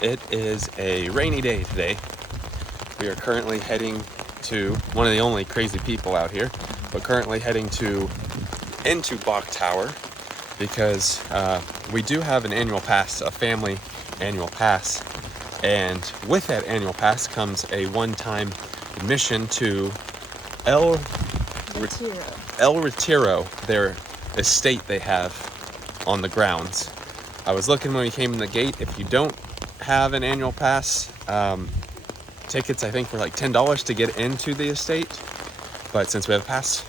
It is a rainy day today. We are currently heading to one of the only crazy people out here, but currently heading into Bok Tower because we do have an annual pass, a family annual pass, and with that annual pass comes a one-time admission to El Retiro, their estate they have on the grounds. I was looking when we came in the gate. If you don't have an annual pass, tickets I think were like $10 to get into the estate, but since we have a pass,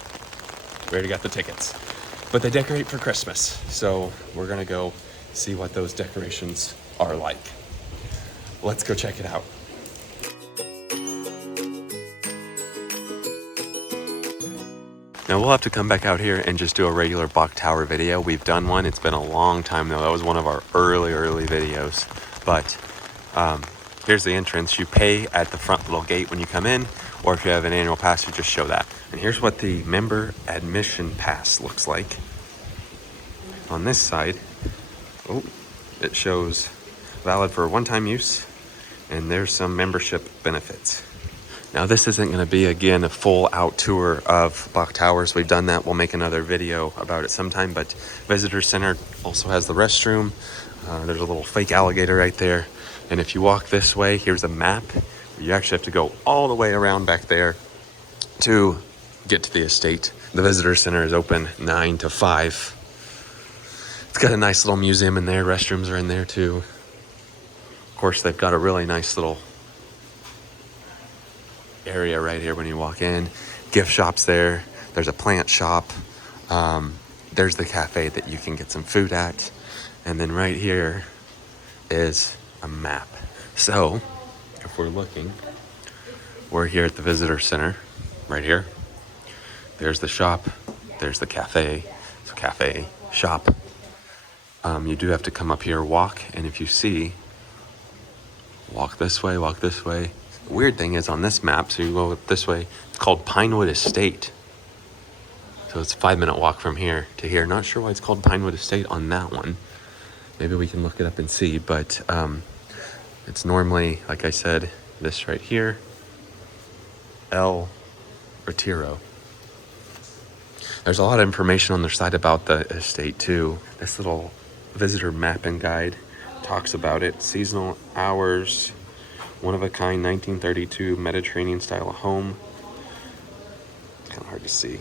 we already got the tickets. But they decorate for Christmas, so we're gonna go see what those decorations are like. Let's go check it out. Now we'll have to come back out here and just do a regular Bok Tower video. We've done one. It's been a long time though. That was one of our early videos. But here's the entrance. You pay at the front little gate when you come in, or if you have an annual pass, you just show that. And here's what the member admission pass looks like. On this side, it shows valid for one-time use, and there's some membership benefits. Now this isn't going to be, again, a full out tour of Bok Towers. We've done that. We'll make another video about it sometime, but Visitor Center also has the restroom. There's a little fake alligator right there. And if you walk this way, here's a map. You actually have to go all the way around back there to get to the estate. The Visitor Center is open 9 to 5. It's got a nice little museum in there. Restrooms are in there too. Of course, they've got a really nice little area right here when you walk in. Gift shops there. There's a plant shop. There's the cafe that you can get some food at. And then right here is a map. So if we're looking, we're here at the Visitor Center right here. There's the shop. There's the cafe. So cafe, shop. You do have to come up here, walk, and if you see, walk this way, walk this way. The weird thing is on this map, so you go this way, it's called Pinewood Estate. So it's a 5-minute walk from here to here. Not sure why it's called Pinewood Estate on that one. Maybe we can look it up and see, but it's normally, like I said, this right here, El Retiro. There's a lot of information on their site about the estate too. This little visitor map and guide talks about it. Seasonal hours, one-of-a-kind 1932 Mediterranean style home. Kind of hard to see.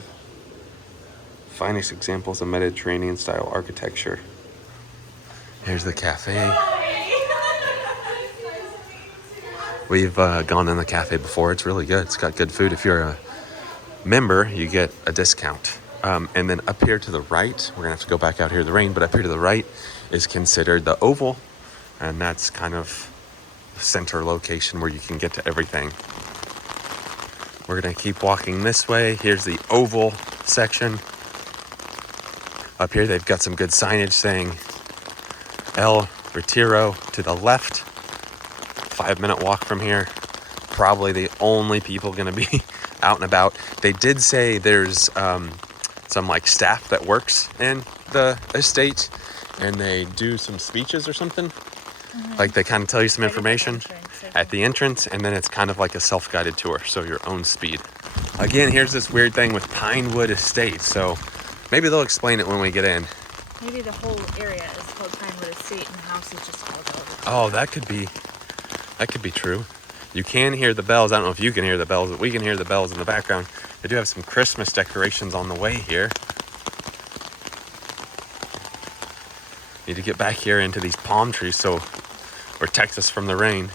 Finest examples of Mediterranean style architecture. Here's the cafe. We've gone in the cafe before. It's really good. It's got good food. If you're a member, you get a discount. And then up here to the right, we're gonna have to go back out here in the rain, but up here to the right is considered the Oval, and that's kind of the center location where you can get to everything. We're gonna keep walking this way. Here's the Oval section. Up here, they've got some good signage saying El Retiro to the left. 5-minute walk from here. Probably the only people gonna be out and about. They did say there's some like staff that works in the estate, and they do some speeches or something. Like they kind of tell you some information at the entrance, and then it's kind of like a self-guided tour, so your own speed. Again, here's this weird thing with Pinewood Estate, so maybe they'll explain it when we get in. Maybe the whole area is called Pinewood Estate and the house is just called El Retiro. Oh, that could be true. You can hear the bells. I don't know if you can hear the bells, but we can hear the bells in the background. They do have some Christmas decorations on the way here. Need to get back here into these palm trees so protect us from the rain.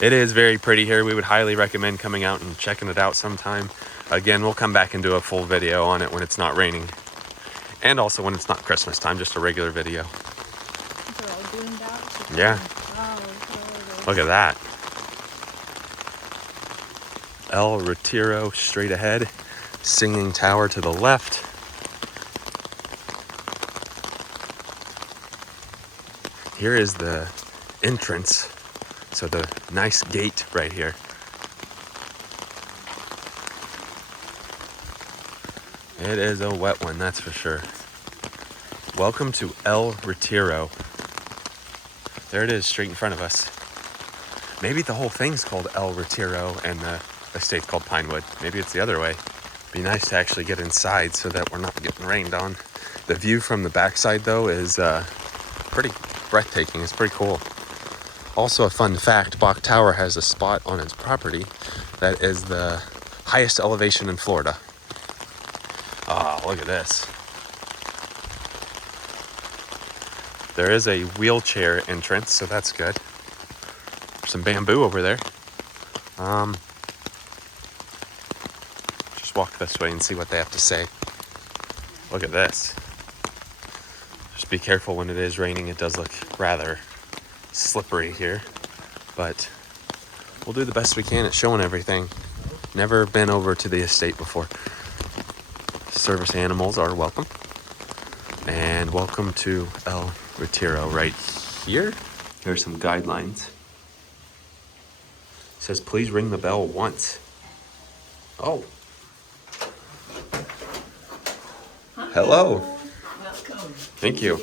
It is very pretty here. We would highly recommend coming out and checking it out sometime. Again, we'll come back and do a full video on it when it's not raining. And also when it's not Christmas time, just a regular video. They're all bloomed out. Yeah. Wow, look at that. El Retiro straight ahead. Singing Tower to the left. Here is the entrance. So the nice gate right here. It is a wet one, that's for sure. Welcome to El Retiro. There it is, straight in front of us. Maybe the whole thing's called El Retiro and the estate called Pinewood. Maybe it's the other way. Be nice to actually get inside so that we're not getting rained on. The view from the backside though is pretty breathtaking. It's pretty cool. Also a fun fact, Bok Tower has a spot on its property that is the highest elevation in Florida. Oh, look at this. There is a wheelchair entrance, so that's good. Some bamboo over there. Just walk this way and see what they have to say. Look at this. Just be careful when it is raining. It does look rather slippery here, but we'll do the best we can at showing everything. Never been over to the estate before. Service animals are welcome. And welcome to El Retiro right here. There's some guidelines. It says, please ring the bell once. Oh. Hello. Welcome. Thank you.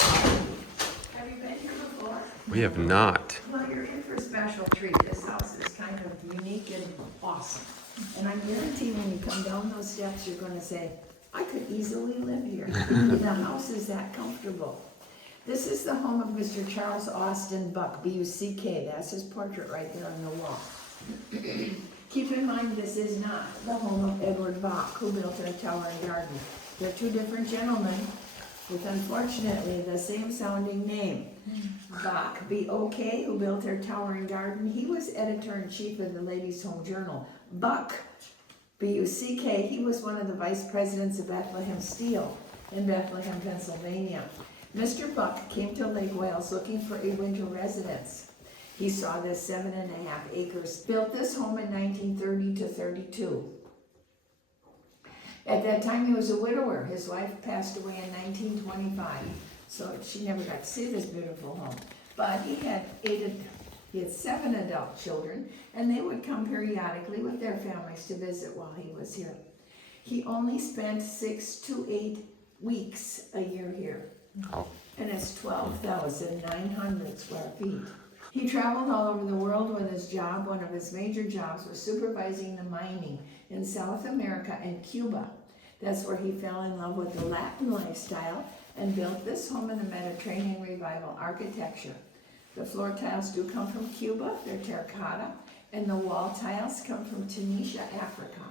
Have you been here before? We have not. Well, you're in for a special treat. This house is kind of unique and awesome. And I guarantee when you come down those steps, you're gonna say, I could easily live here. The house is that comfortable. This is the home of Mr. Charles Austin Buck, B-U-C-K. That's his portrait right there on the wall. Keep in mind, this is not the home of Edward Bok, who built a tower and garden. They're two different gentlemen with, unfortunately, the same sounding name. Bok, B-O-K, who built their tower and garden. He was editor-in-chief of the Ladies' Home Journal. Buck, B-U-C-K, he was one of the vice presidents of Bethlehem Steel in Bethlehem, Pennsylvania. Mr. Buck came to Lake Wales looking for a winter residence. He saw this 7.5 acres, built this home in 1930 to 32. At that time, he was a widower. His wife passed away in 1925, so she never got to see this beautiful home. But he had 7 adult children, and they would come periodically with their families to visit while he was here. He only spent 6 to 8 weeks a year here. Oh. And it's 12,900 square feet. He traveled all over the world with his job. One of his major jobs was supervising the mining in South America and Cuba. That's where he fell in love with the Latin lifestyle and built this home in the Mediterranean Revival architecture. The floor tiles do come from Cuba, they're terracotta, and the wall tiles come from Tunisia, Africa.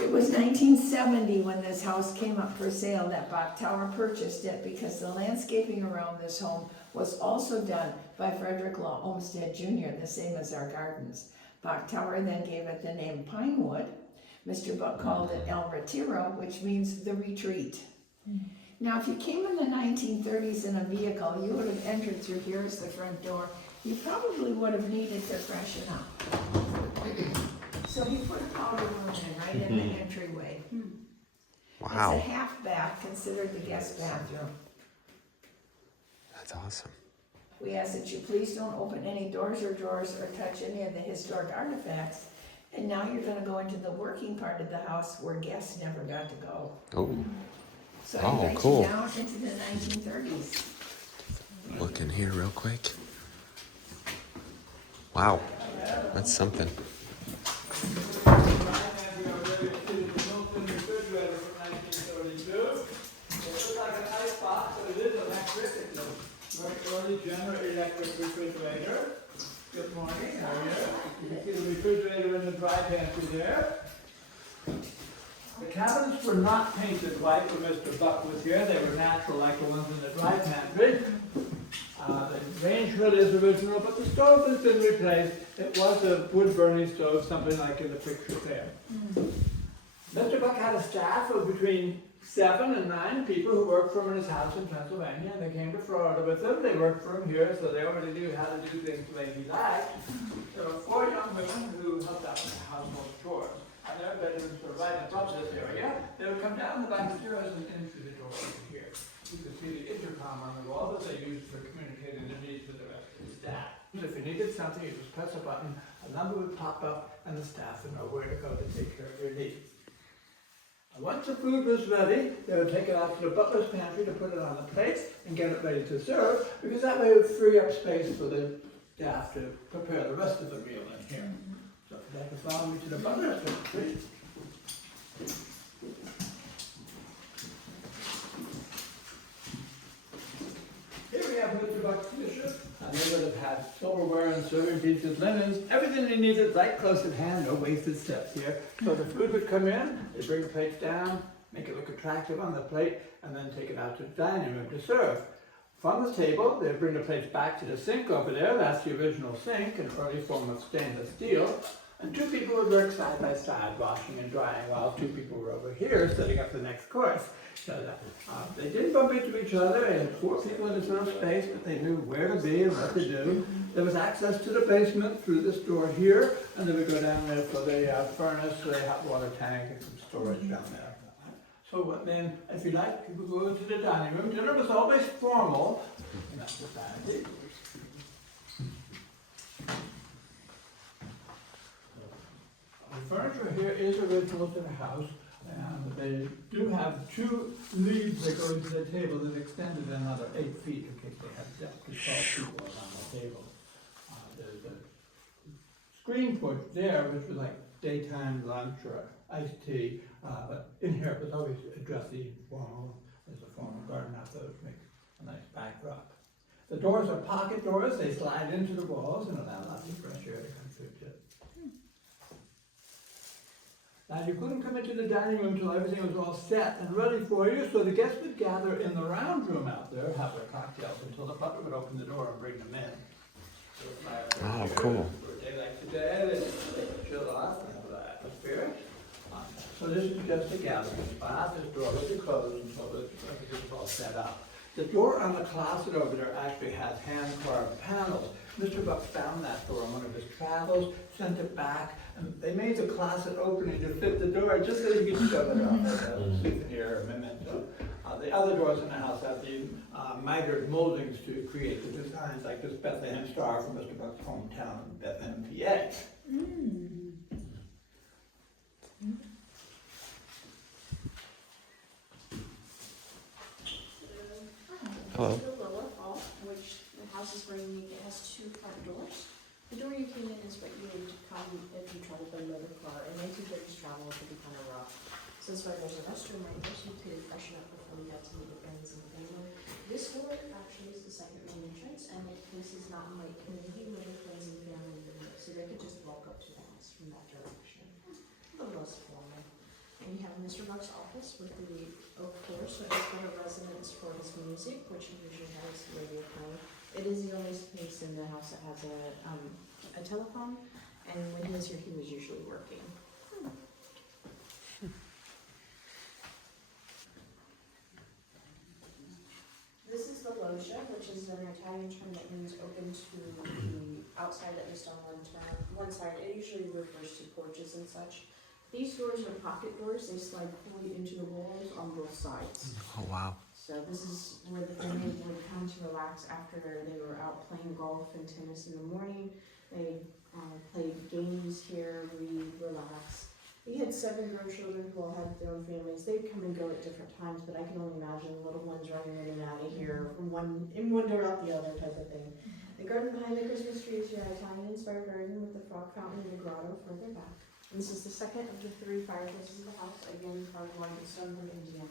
It was 1970 when this house came up for sale that Bok Tower purchased it because the landscaping around this home was also done by Frederick Law Olmsted Jr., the same as our gardens. Bok Tower then gave it the name Pinewood. Mr. Buck called it El Retiro, which means the retreat. Now, if you came in the 1930s in a vehicle, you would have entered through here as the front door. You probably would have needed to freshen up. So he put a powder room in right in the entryway. Wow. It's a half bath, considered the guest bathroom. That's awesome. We ask that you please don't open any doors or drawers or touch any of the historic artifacts. And now you're gonna go into the working part of the house where guests never got to go. Oh, So I invite cool. you down into the 1930s. look in here real quick. Wow, that's something. Early General Electric refrigerator. Good morning, how are you? You can see the refrigerator in the dry pantry there. The cabinets were not painted white when Mr. Buck was here. They were natural like the ones in the dry pantry. The range hood is original, but the stove has been replaced. It was a wood burning stove, something like in the picture there. Mr. Buck had a staff of between 7 and 9 people who worked for him in his house in Pennsylvania, and they came to Florida with him. They worked for him here, so they already knew how to do things the way he liked. There were 4 young women who helped out with the household chores, and their bedrooms were right above this area. They would come down the back stairs and in through the door over here. You can see the intercom on the wall that they used for communicating their needs with the rest of the staff. If you needed something, you just press a button, a number would pop up, and the staff would know where to go to take care of your needs. A Once the food was ready, they would take it out to the butler's pantry to put it on the plate and get it ready to serve, because that way it would free up space for the staff to prepare the rest of the meal in here. So if you'd like to follow me to the butler's pantry. Here we have Mr. Buck's dishes. They would have had silverware and serving pieces, linens, everything they needed right close at hand, no wasted steps here. So the food would come in, they bring the plates down, make it look attractive on the plate, and then take it out to the dining room to serve. From the table, they bring the plates back to the sink over there. That's the original sink, an early form of stainless steel. And two people would work side by side, washing and drying, while two people were over here setting up the next course. So they didn't bump into each other. They had 4 people in this little space, but they knew where to be and what to do. There was access to the basement through this door here, and then we go down there for the furnace, the hot water tank, and some storage down there. So then, if you like, people go into the dining room. Dinner was always formal in that society. The furniture here is original to the house, and they do have 2 leads that go into the table that extended another 8 feet in case they have depth to 12 people around the table. There's a screen porch there, which was like daytime lunch or iced tea, but in here it was always dressy, formal. There's a formal garden out there to make a nice backdrop. The doors are pocket doors. They slide into the walls and allow lots of fresh air to come through too. Now you couldn't come into the dining room until everything was all set and ready for you, so the guests would gather in the round room out there, have their cocktails until the butler would open the door and bring them in. Oh, cool. For a day like today, they could chill off and have the atmosphere. So this is just a gathering spot. This door would be closed until everything's all set up. The door on the closet over there actually has hand-carved panels. Mr. Buck found that door on one of his travels, sent it back, and they made the closet opening to fit the door just so you could shove it up as a souvenir or memento. The other doors in the house have the mitered moldings to create the designs, like this Bethlehem star from Mr. Buck's hometown of Bethlehem, PA. Hello. The lower hall, which the house is very unique. It has 2 front doors. The door you came in is what you would come if you traveled by motor car, and 1930s travel could be kind of rough. So that's why there's a restroom right there, so you could freshen up before you got to meet your friends and family. This door actually is the second main entrance, and it faces Mountain Lake community where your friends and family live, so they could just walk up to the house from that direction. A little less formal. And you have Mr. Buck's office with the oak floor, so he's got a residence for his music, which he usually has radio playing. It is the only space in the house that has a telephone, and when he was here, he was usually working. This is the loggia, which is an Italian term that means open to the outside, at least on one side. It usually refers to porches and such. These doors are pocket doors. They slide fully into the walls on both sides. Oh, wow. So this is where the family would come to relax after they were out playing golf and tennis in the morning. They played games here, read, relax. We had 7 grown children who all had their own families. They'd come and go at different times, but I can only imagine the little ones running in and out of here from one door out the other type of thing. The garden behind the Christmas tree is your Italian-inspired garden with the frog fountain and the grotto further back. And this is the second of the 3 fireplaces of the house, again carved white in stone from Indiana.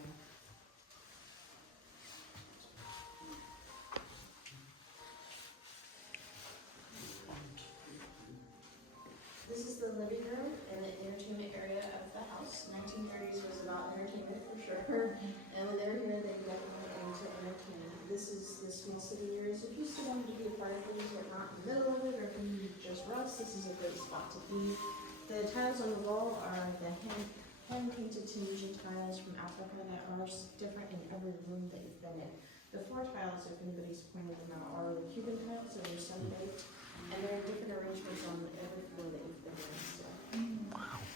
This is the living room and the entertainment area of the house. 1930s was about entertainment for sure. And when they're here, they definitely aim to entertain. This is the small sitting areas. If you still want to be a part of things, but not in the middle of it, or if you need just rest, this is a great spot to be. The tiles on the wall are the hand-painted Tunisian tiles from Africa that are different in every room that you've been in. The floor tiles, if anybody's pointed them out, are the Cuban tiles, so they're sun-baked, and there are different arrangements on every floor that you've been in.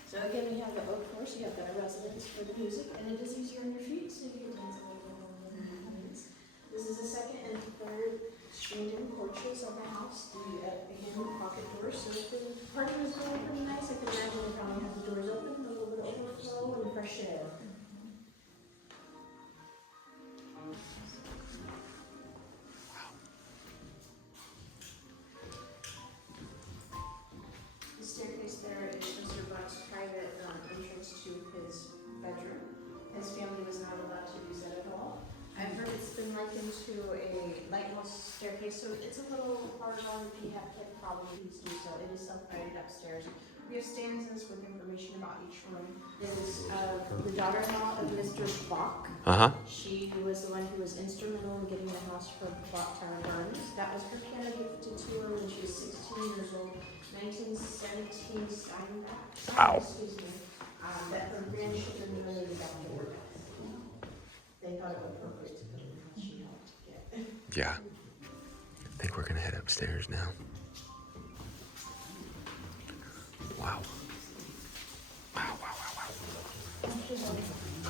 So again, we have the oak floor, so you have better residence for the music, and it is easier on your feet, so you can dance a little bit more than your hands. This is the second and third screened-in porches of the house. Again, pocket doors, so if the party was going pretty nice, I could imagine they probably have the doors open, a little bit of overflow and fresh air. to a lighthouse staircase, so it's a little hard on if you have hip problems, do so. It is self-guided upstairs. We have stanzas with information about each room. There's the daughter-in-law of Mr. Bok. Uh-huh. She was the one who was instrumental in getting the house for Bok Tower Gardens. That was her piano gifted to her when she was 16 years old, 1917 Steinbach. Wow. Excuse me. That her grandchildren donated back to her. They thought it was appropriate to put it in. She helped get. Yeah. I think we're gonna head upstairs now. Wow. Wow, wow, wow, wow.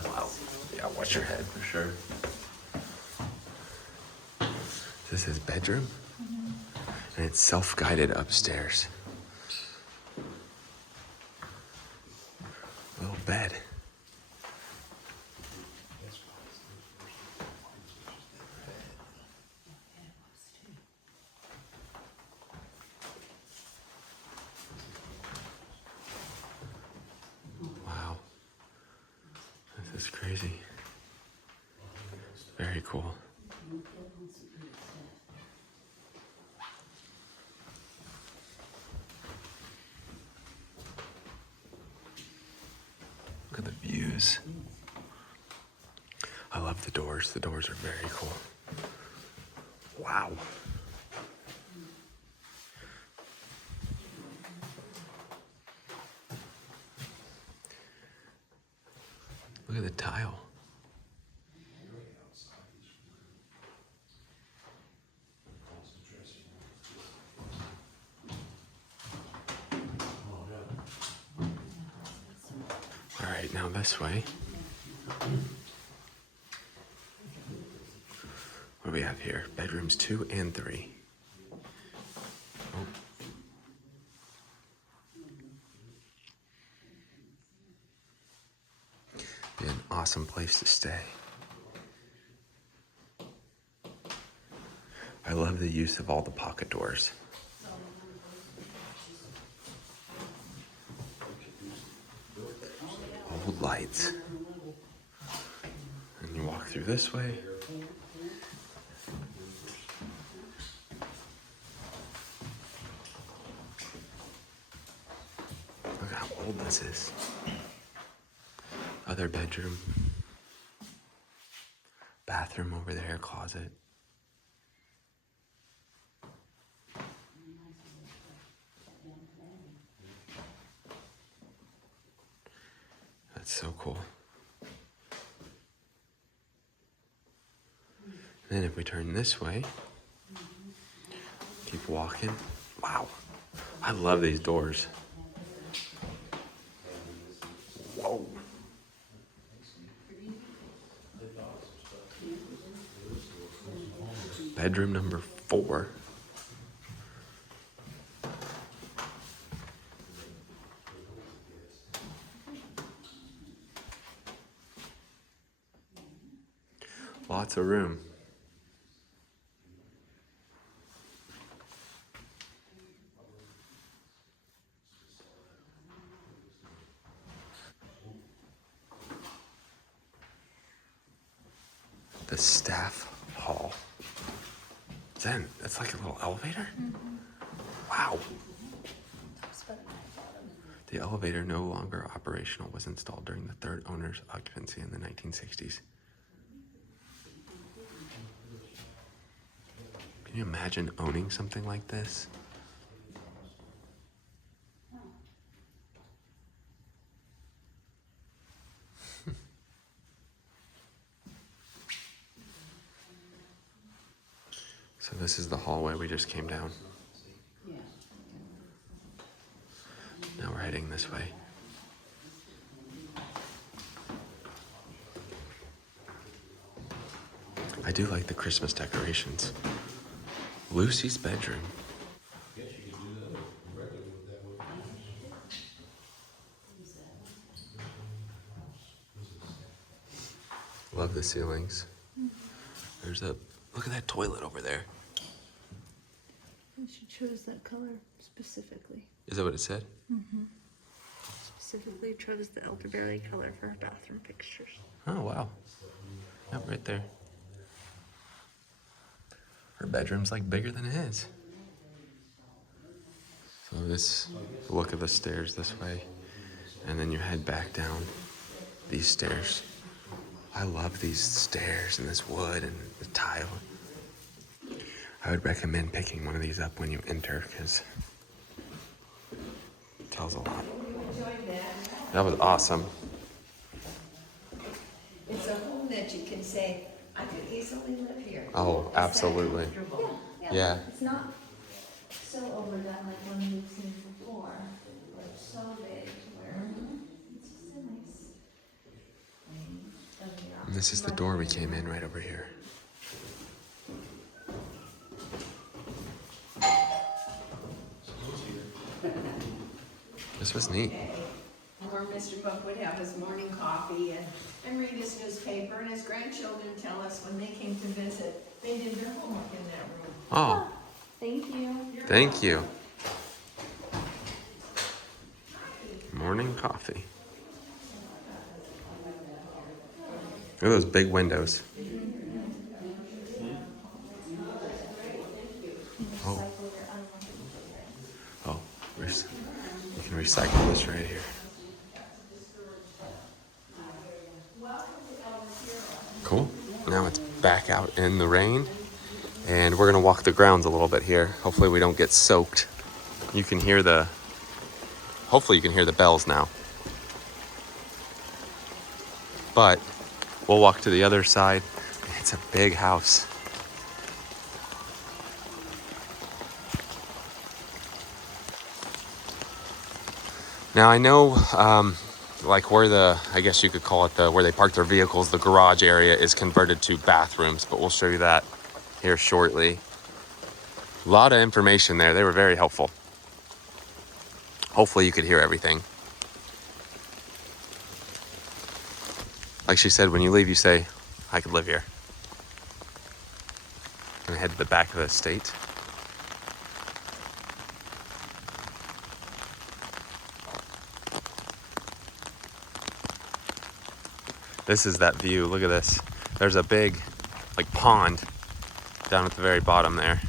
Wow. Yeah, watch your head for sure. This is his bedroom. And it's self-guided upstairs. Little bed. Wow. This is crazy. Very cool. Look at the views. I love the doors. The doors are very cool. Wow. Look at the tile. All right, now this way. What do we have here? Bedrooms 2 and 3. Oh. Be an awesome place to stay. I love the use of all the pocket doors. Old lights. And you walk through this way. Look how old this is. Other bedroom. Bathroom over there, closet. That's so cool. And then if we turn this way, keep walking. Wow. I love these doors. Whoa. Bedroom number 4. Lots of room. The staff hall. Zen, that's like a little elevator? Wow. The elevator, no longer operational, was installed during the third owner's occupancy in the 1960s. Can you imagine owning something like this? So this is the hallway we just came down. Now we're heading this way. I do like the Christmas decorations. Lucy's bedroom. Love the ceilings. There's a, look at that toilet over there. She chose that color specifically. Is that what it said? Specifically chose the elderberry color for her bathroom fixtures. Oh, wow. Yep, right there. bedroom's like bigger than his. So this, look at the stairs this way, and then you head back down these stairs. I love these stairs and this wood and the tile. I would recommend picking one of these up when you enter because it tells a lot. That was awesome. It's a home that you can say, I could easily live here. Oh, absolutely. Yeah. It's not so overdone like one we've seen before, but so big where it's just a nice thing. And this is the door we came in right over here. This was neat. Where Mr. Buck would have his morning coffee and read his newspaper, and his grandchildren tell us when they came to visit, they did their homework in that room. Oh, Thank you. thank you. Morning coffee. Look at those big windows. Oh. Oh, you can recycle this right here. Cool. Now it's back out in the rain, and we're gonna walk the grounds a little bit here. Hopefully we don't get soaked. You can hear the, hopefully you can hear the bells now. But we'll walk to the other side. It's a big house. Now I know, like where the, I guess you could call it the, where they park their vehicles, the garage area is converted to bathrooms, but we'll show you that here shortly. A lot of information there. They were very helpful. Hopefully you could hear everything. Like she said, when you leave, you say, I could live here. I'm gonna head to the back of the estate. This is that view. Look at this. There's a big, like, pond down at the very bottom there.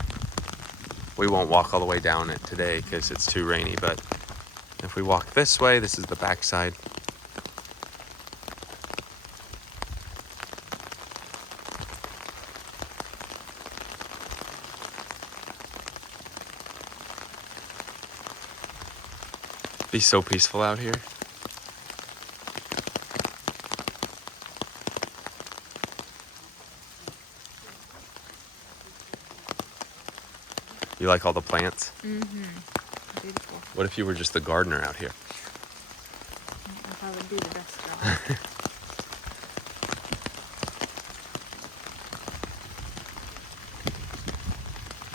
We won't walk all the way down it today because it's too rainy, but if we walk this way, this is the back side. Be so peaceful out here. You like all the plants? Mm-hmm. Beautiful. What if you were just the gardener out here? I thought would be the best job.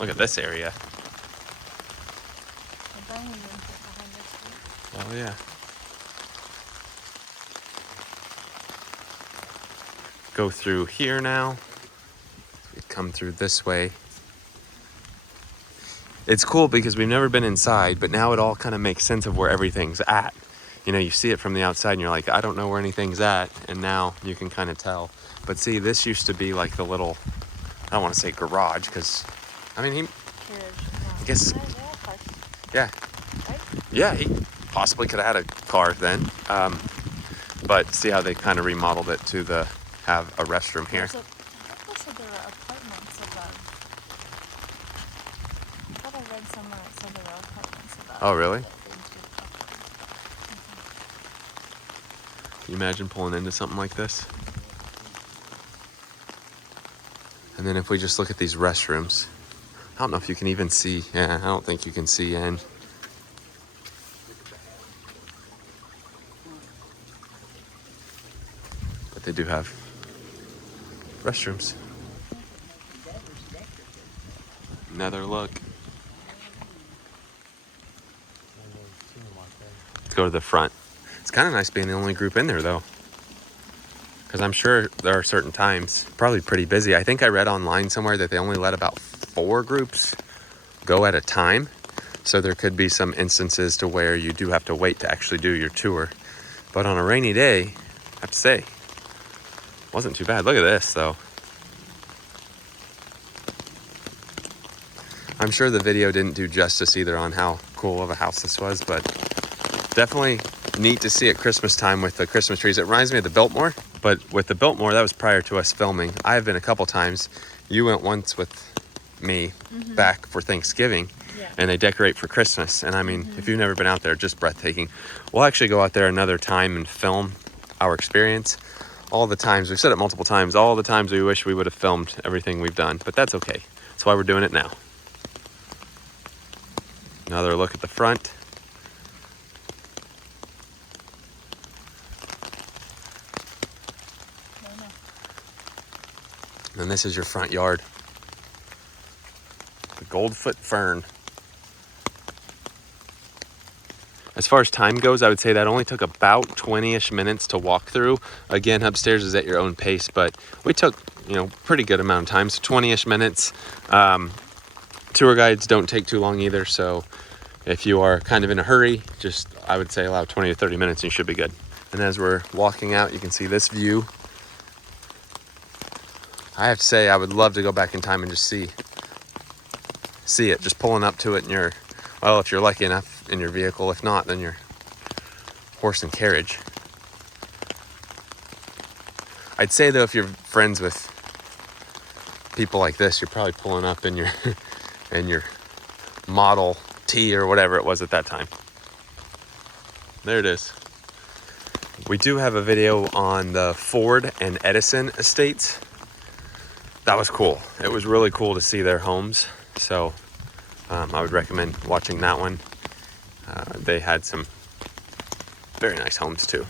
Look at this area. The dining room is behind this one. Oh yeah. Go through here now. We come through this way. It's cool because we've never been inside, but now it all kind of makes sense of where everything's at. You know, you see it from the outside and you're like, I don't know where anything's at. And now you can kind of tell. But see, this used to be like the little, I don't want to say garage because, I mean, I guess, yeah. Yeah, he possibly could have had a car then. But see how they kind of remodeled it to have a restroom here. I thought they said there were apartments above. I thought I read somewhere it said there were apartments above. Oh, really? Can you imagine pulling into something like this? And then if we just look at these restrooms, I don't know if you can even see. Yeah, I don't think you can see in. But they do have restrooms. Another look. Let's go to the front. It's kind of nice being the only group in there though, because I'm sure there are certain times, probably pretty busy. I think I read online somewhere that they only let about 4 groups go at a time. So there could be some instances to where you do have to wait to actually do your tour. But on a rainy day, I have to say, wasn't too bad. Look at this though. I'm sure the video didn't do justice either on how cool of a house this was, but definitely neat to see at Christmas time with the Christmas trees. It reminds me of the Biltmore, but with the Biltmore, that was prior to us filming. I have been a couple times. You went once with me back for Thanksgiving, and they decorate for Christmas. And I mean, if you've never been out there, just breathtaking. We'll actually go out there another time and film our experience. All the times, we've said it multiple times, all the times we wish we would have filmed everything we've done, but that's okay. That's why we're doing it now. Another look at the front. And this is your front yard. The Goldfoot Fern. As far as time goes, I would say that only took about 20-ish minutes to walk through. Again, upstairs is at your own pace, but we took, pretty good amount of time, so 20-ish minutes. Tour guides don't take too long either, so if you are kind of in a hurry, just, I would say, allow 20 to 30 minutes and you should be good. And as we're walking out, you can see this view. I have to say, I would love to go back in time and just see it, just pulling up to it in your, well, if you're lucky enough, in your vehicle. If not, then your horse and carriage. I'd say though, if you're friends with people like this, you're probably pulling up in your Model T or whatever it was at that time. There it is. We do have a video on the Ford and Edison estates. That was cool. It was really cool to see their homes. So I would recommend watching that one. They had some very nice homes too.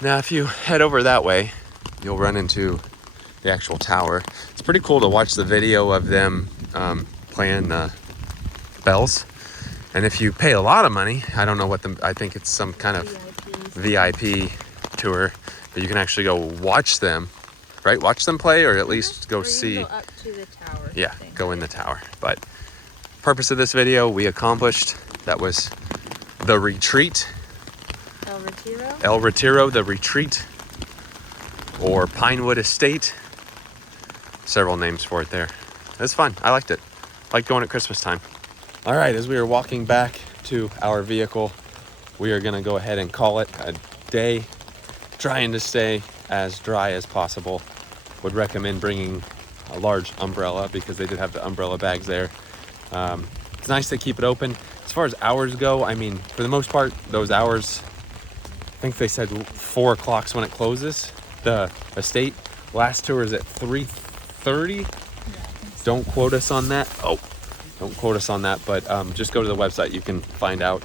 Now, if you head over that way, you'll run into the actual tower. It's pretty cool to watch the video of them playing the bells. And if you pay a lot of money, I don't know what I think it's some kind of VIP tour, but you can actually go watch them, right? Watch them play, or at least go see. Go up to the tower. Yeah, go in the tower. But purpose of this video, we accomplished. That was the retreat. El Retiro? El Retiro, the retreat, or Pinewood Estate. Several names for it there. It's fun. I liked it. Like going at Christmas time. All right, as we are walking back to our vehicle, we are going to go ahead and call it a day, trying to stay as dry as possible. Would recommend bringing a large umbrella because they did have the umbrella bags there. It's nice to keep it open. As far as hours go, I mean, for the most part, those hours, I think they said 4 o'clock when it closes, the estate. Last tour is at 3:30. Don't quote us on that. Don't quote us on that, but just go to the website. You can find out.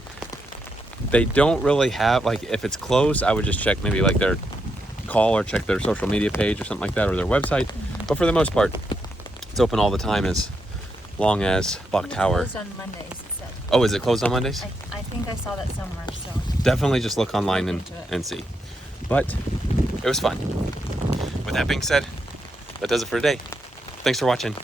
They don't really have, like, if it's closed, I would just check maybe like their call or check their social media page or something like that, or their website. But for the most part, it's open all the time as long as Bok Tower. It's closed on Mondays, it said. Oh, is it closed on Mondays? I think I saw that somewhere, so. Definitely just look online and see. But it was fun. With that being said, that does it for today. Thanks for watching.